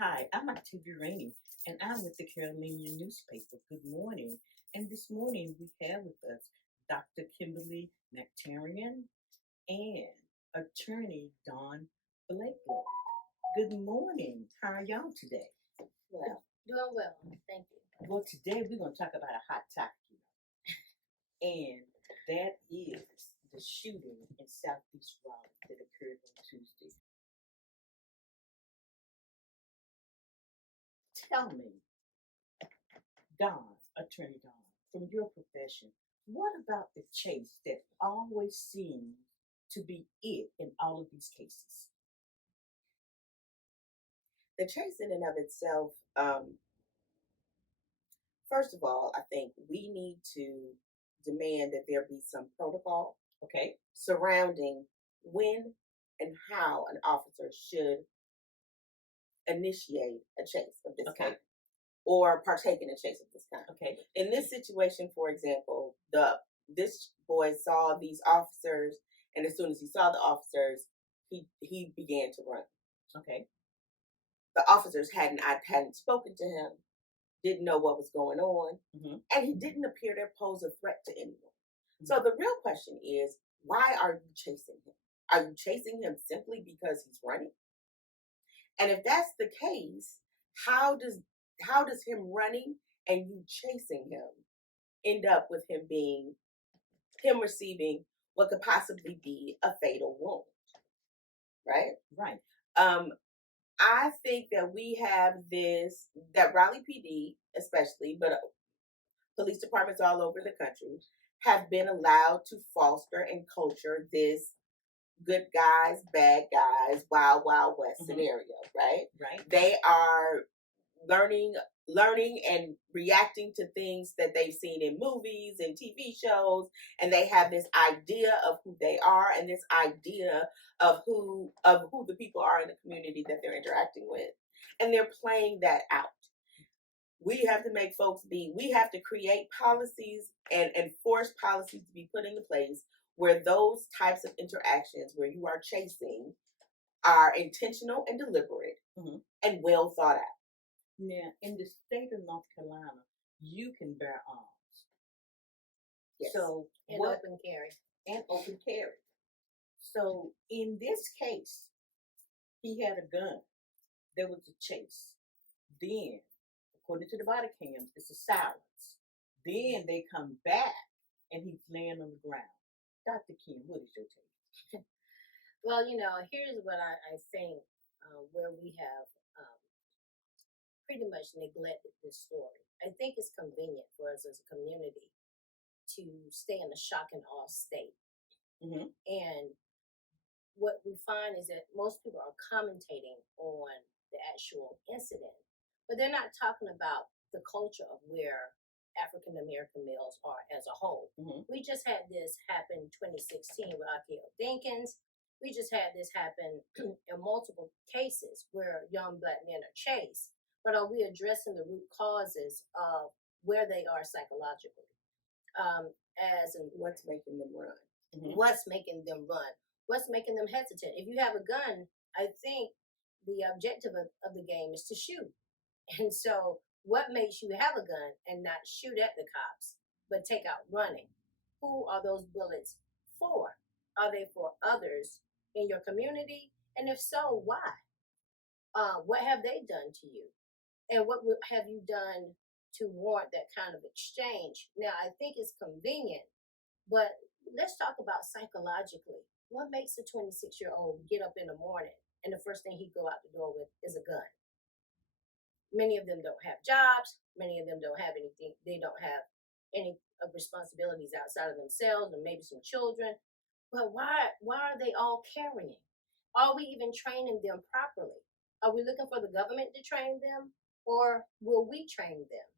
Hi, I'm Activity Rainey, and I'm with the Carolinian newspaper. Good morning. And this morning we have with us Dr. Kimberly Nectarian and attorney Don Blakely. Good morning. How are y'all today? Well, doing well. Thank you. Well, today we're going to talk about a hot topic, and that is the shooting in Southeast Raleigh that occurred on Tuesday. Tell me, Don, attorney Don, from your profession, what about the chase that always seems to be it in all of these cases? The chase in and of itself, first of all, I think we need to demand that there be some protocol, Okay, surrounding when and how an officer should initiate a chase of this okay, kind or partake in a chase of this kind. okay, In this situation, for example, this boy saw these officers, and as soon as he saw the officers, he began to run. okay, The officers hadn't spoken to him, didn't know what was going on, and he didn't appear to pose a threat to anyone. So the real question is, why are you chasing him? Are you chasing him simply because he's running? And if that's the case, how does him running and you chasing him end up with him receiving what could possibly be a fatal wound? Right? right, I think that we have that Raleigh PD, especially, but police departments all over the country, have been allowed to foster and culture this good guys, bad guys, wild, wild west scenario, right? right, They are learning and reacting to things that they've seen in movies and TV shows, and they have this idea of who they are and this idea of who the people are in the community that they're interacting with, and they're playing that out. We have to we have to create policies and force policies to be put into place where those types of interactions where you are chasing are intentional and deliberate and well thought out. Now, in the state of North Carolina, you can bear arms. Yes. So And open carry. And open carry. So in this case, he had a gun. There was a chase. Then, according to the body cams, it's a silence. Then they come back and he's laying on the ground. Dr. Kim, what is your take? Well, here's what I think where we have pretty much neglected this story. I think it's convenient for us as a community to stay in a shock and awe state. And what we find is that most people are commentating on the actual incident, but they're not talking about the culture of where African American males are as a whole. We just had this happen in 2016 with Akio Dinkins. We just had this happen in multiple cases where young Black men are chased. But are we addressing the root causes of where they are psychologically? As in what's making them run? What's making them run? What's making them hesitant? If you have a gun, I think the objective of the game is to shoot. And so what makes you have a gun and not shoot at the cops, but take out running? Who are those bullets for? Are they for others in your community? And if so, why? What have they done to you? And what have you done to warrant that kind of exchange? Now, I think it's convenient, but let's talk about psychologically. What makes a 26-year-old get up in the morning and the first thing he go out the door with is a gun? Many of them don't have jobs. Many of them don't have anything. They don't have any responsibilities outside of themselves and maybe some children. But why are they all carrying? Are we even training them properly? Are we looking for the government to train them, or will we train them?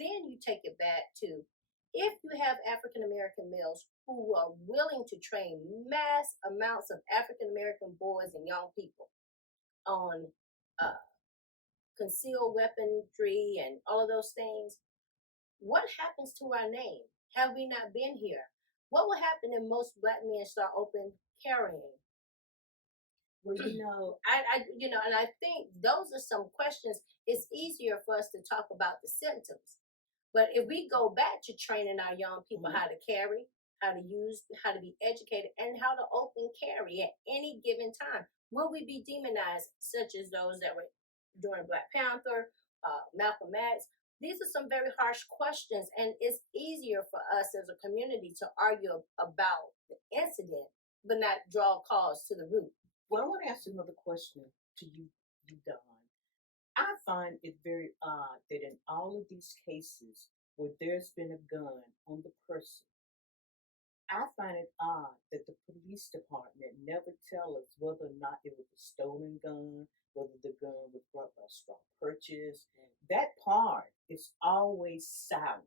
Then you take it back to, if you have African American males who are willing to train mass amounts of African American boys and young people on concealed weaponry and all of those things, what happens to our name? Have we not been here? What will happen if most Black men start open carrying? Well, you know, And I think those are some questions. It's easier for us to talk about the symptoms. But if we go back to training our young people Mhm. how to carry, how to use, how to be educated, and how to open carry at any given time, will we be demonized, such as those that were during Black Panther, Malcolm X? These are some very harsh questions, and it's easier for us as a community to argue about the incident, but not draw cause to the root. well, I want to ask you another question to you, Don. I find it very odd that in all of these cases where there's been a gun on the person, I find it odd that the police department never tell us whether or not it was a stolen gun, whether the gun was brought by straw purchase. That part is always silent.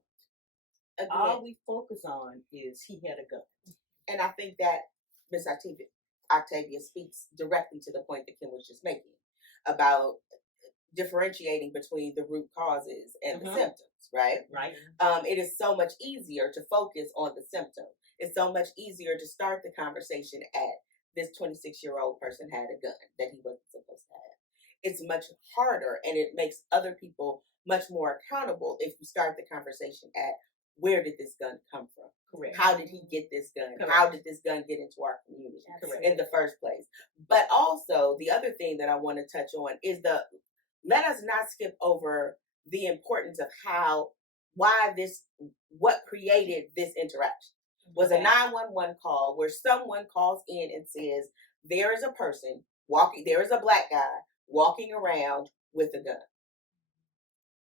All Again, we focus on is he had a gun. and I think that Miss Octavia speaks directly to the point that Kim was just making about differentiating between the root causes and the Mhm. symptoms, right? Right? It is so much easier to focus on the symptom. It's so much easier to start the conversation at this 26-year-old person had a gun that he wasn't supposed to have. It's much harder, and it makes other people much more accountable if you start the conversation at where did this gun come from? Correct. How did he get this gun? Correct. How did this gun get into our community Correct. in the first place? But also, the other thing that I want to touch on is let us not skip over the importance of what created this interaction. Was a Okay. 911 call where someone calls in and says, there is a person there is a Black guy walking around with a gun.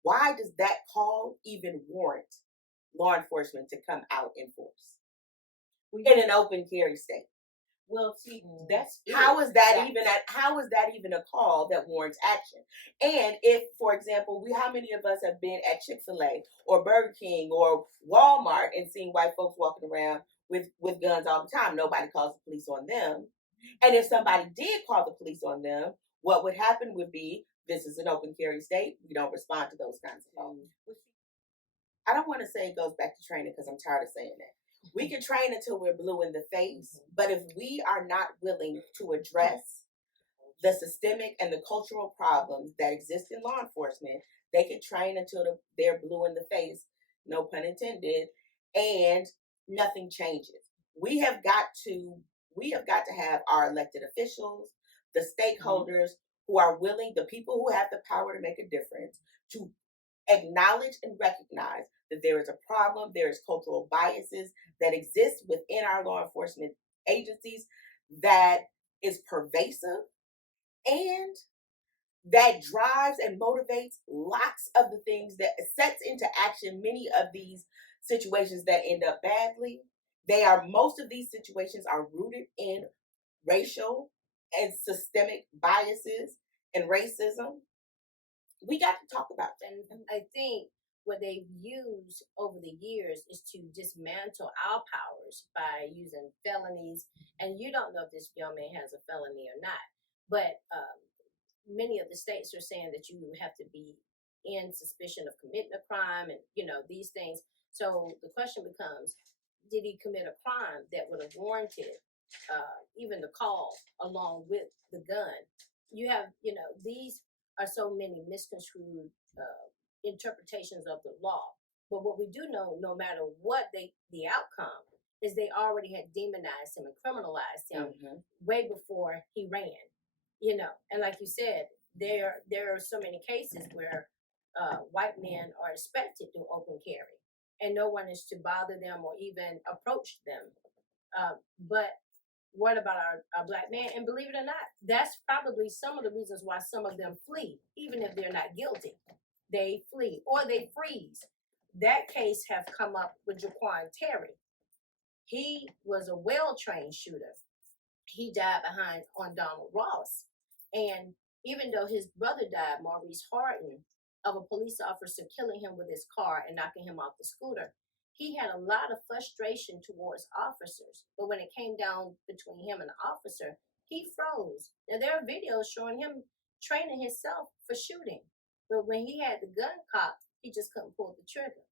Why does that call even warrant law enforcement to come out in force Well, in an open carry state? Well, see, that's How is that That's- even a call that warrants action? And if, for example, how many of us have been at Chick-fil-A or Burger King or Walmart and seen white folks walking around with guns all the time? Nobody calls the police on them. And if somebody did call the police on them, what would happen would be, this is an open carry state. We don't respond to those kinds of calls. I don't want to say it goes back to training because I'm tired of saying that. We can train until we're blue in the face, but if we are not willing to address the systemic and the cultural problems that exist in law enforcement, they can train until they're blue in the face, no pun intended, and nothing changes. We have got to have our elected officials, the stakeholders who are willing, the people who have the power to make a difference, to acknowledge and recognize that there is a problem, there is cultural biases that exist within our law enforcement agencies that is pervasive and that drives and motivates lots of the things that sets into action many of these situations that end up badly. Most of these situations are rooted in racial and systemic biases and racism. We got to talk about that. And I think what they've used over the years is to dismantle our powers by using felonies. And you don't know if this young man has a felony or not, but many of the states are saying that you have to be in suspicion of committing a crime, and these things. So the question becomes, did he commit a crime that would have warranted even the call along with the gun? You have, these are so many misconstrued interpretations of the law. But what we do know, no matter what the outcome, is they already had demonized him and criminalized him way before he ran. And like you said, there are so many cases where white men are expected to open carry, and no one is to bother them or even approach them. But what about our Black men? And believe it or not, that's probably some of the reasons why some of them flee, even if they're not guilty. They flee or they freeze. That case have come up with Jaquan Terry. He was a well-trained shooter. He died on Donald Ross. And even though his brother died, Maurice Harden, of a police officer killing him with his car and knocking him off the scooter, he had a lot of frustration towards officers. But when it came down between him and the officer, he froze. Now, there are videos showing him training himself for shooting. But when he had the gun cocked, he just couldn't pull the trigger.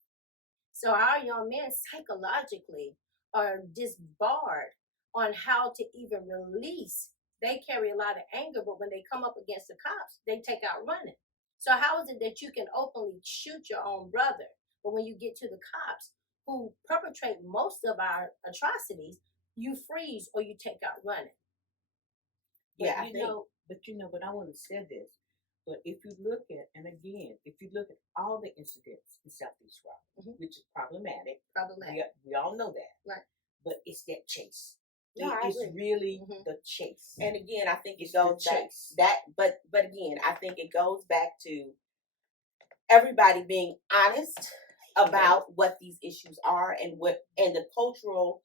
So our young men psychologically are disbarred on how to even release they carry a lot of anger, but when they come up against the cops, they take out running. So how is it that you can openly shoot your own brother, but when you get to the cops who perpetrate most of our atrocities, you freeze or you take out running? But Yeah, I you think know, but I want to say this. But if you look at, and again, if you look at all the incidents in Southeast Raleigh, which is problematic, Problematic. we all know that. Right. But it's that chase. No, I It's agree. really the chase. and again, I think it It's the goes back chase. but again, I think it goes back to everybody being honest about what these issues are and the cultural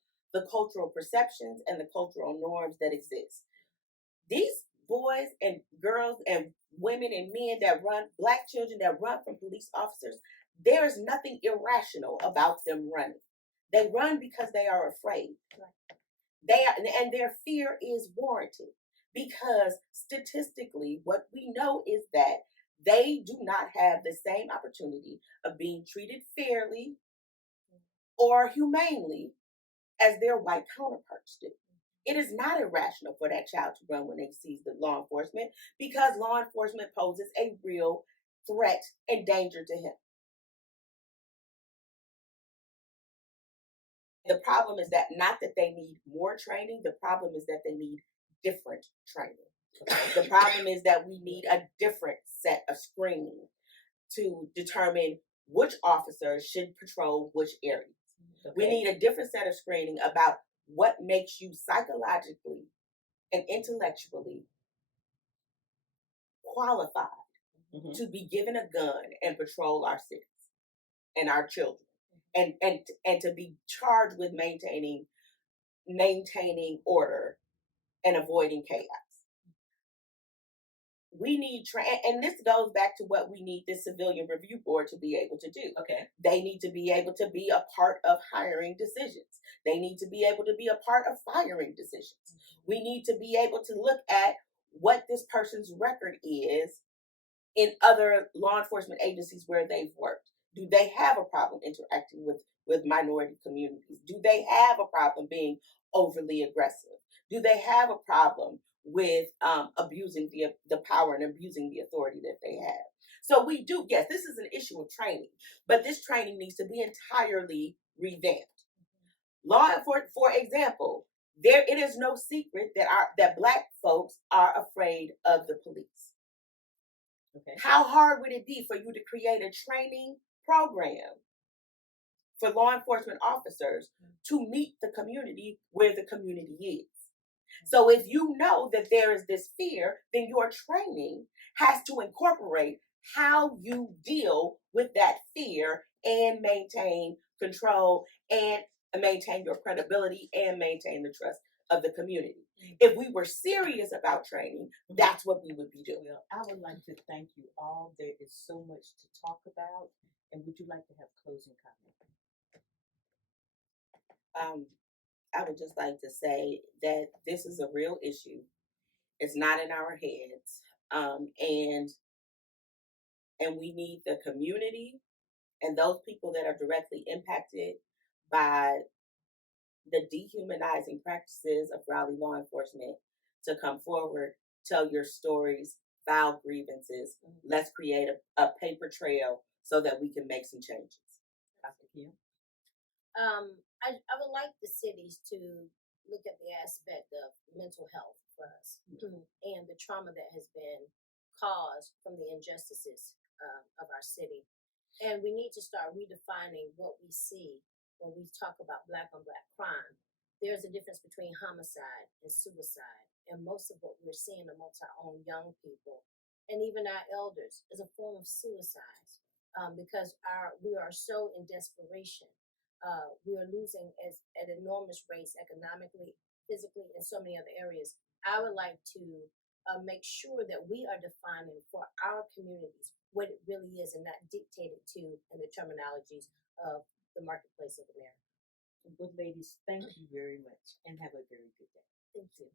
perceptions and the cultural norms that exist. These boys and girls and women and men that run, black children that run from police officers, there is nothing irrational about them running. They run because they are afraid. And their fear is warranted because statistically, what we know is that they do not have the same opportunity of being treated fairly or humanely as their white counterparts do. It is not irrational for that child to run when they sees the law enforcement because law enforcement poses a real threat and danger to him. The problem is that not that they need more training, the problem is that they need different training. The problem is that we need a different set of screening to determine which officers should patrol which areas. Okay. We need a different set of screening about what makes you psychologically and intellectually qualified to be given a gun and patrol our cities and our children, and to be charged with maintaining order and avoiding chaos. We need and this goes back to what we need this civilian review board to be able to do. Okay. They need to be able to be a part of hiring decisions. They need to be able to be a part of firing decisions. We need to be able to look at what this person's record is in other law enforcement agencies where they've worked. Do they have a problem interacting with minority communities? Do they have a problem being overly aggressive? Do they have a problem with abusing the power and abusing the authority that they have? So we do, yes, this is an issue of training, but this training needs to be entirely revamped. Law enforcement, for example, it is no secret that Black folks are afraid of the police. Okay. How hard would it be for you to create a training program for law enforcement officers to meet the community where the community is? So if you know that there is this fear, then your training has to incorporate how you deal with that fear and maintain control and maintain your credibility and maintain the trust of the community. If we were serious about training, that's what we would be doing. Well, I would like to thank you all. There is so much to talk about. And would you like to have closing comments? I would just like to say that this is a real issue. It's not in our heads. And we need the community and those people that are directly impacted by the dehumanizing practices of Raleigh law enforcement to come forward, tell your stories, file grievances. Let's create a paper trail so that we can make some changes. Dr. Kim? I would like the cities to look at the aspect of mental health for us and the trauma that has been caused from the injustices of our city. And we need to start redefining what we see when we talk about Black on Black crime. There's a difference between homicide and suicide. And most of what we're seeing amongst our own young people and even our elders is a form of suicide because we are so in desperation. We are losing at enormous rates economically, physically, in so many other areas. I would like to make sure that we are defining for our communities what it really is and not dictated to in the terminologies of the marketplace of America. Good ladies, thank you very much and have a very good day. Thank you.